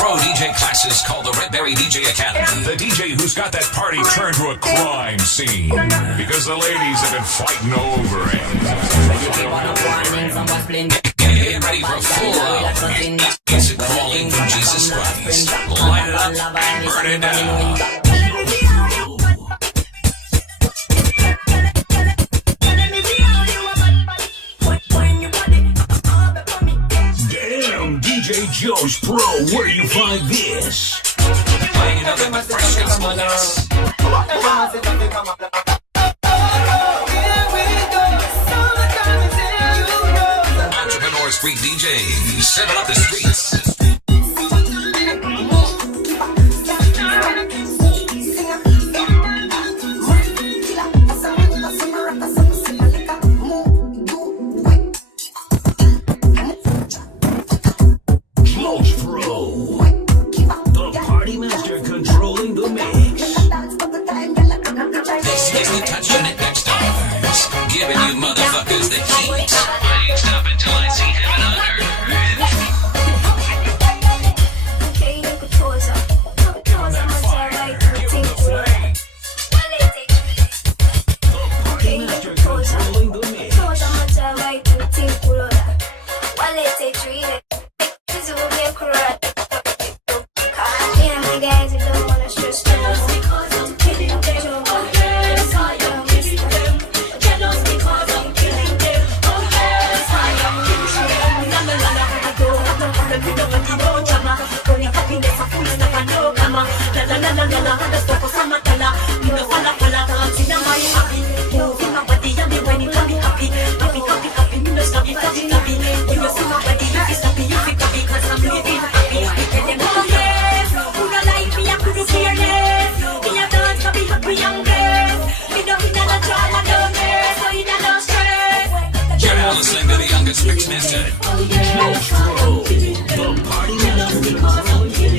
pro DJ classes called the Redberry DJ Academy. The DJ who's got that party turned to a crime scene because the ladies have been fighting over it. Get ready for a full music crawling from Jesus Christ. Light it up, burn it down. DJ Joe's Pro, where you find this? Playing nothing but fresh gospelness. Entrepreneur Street DJs, setting up the streets. Listening to the youngest mix master. Joe's Pro, the party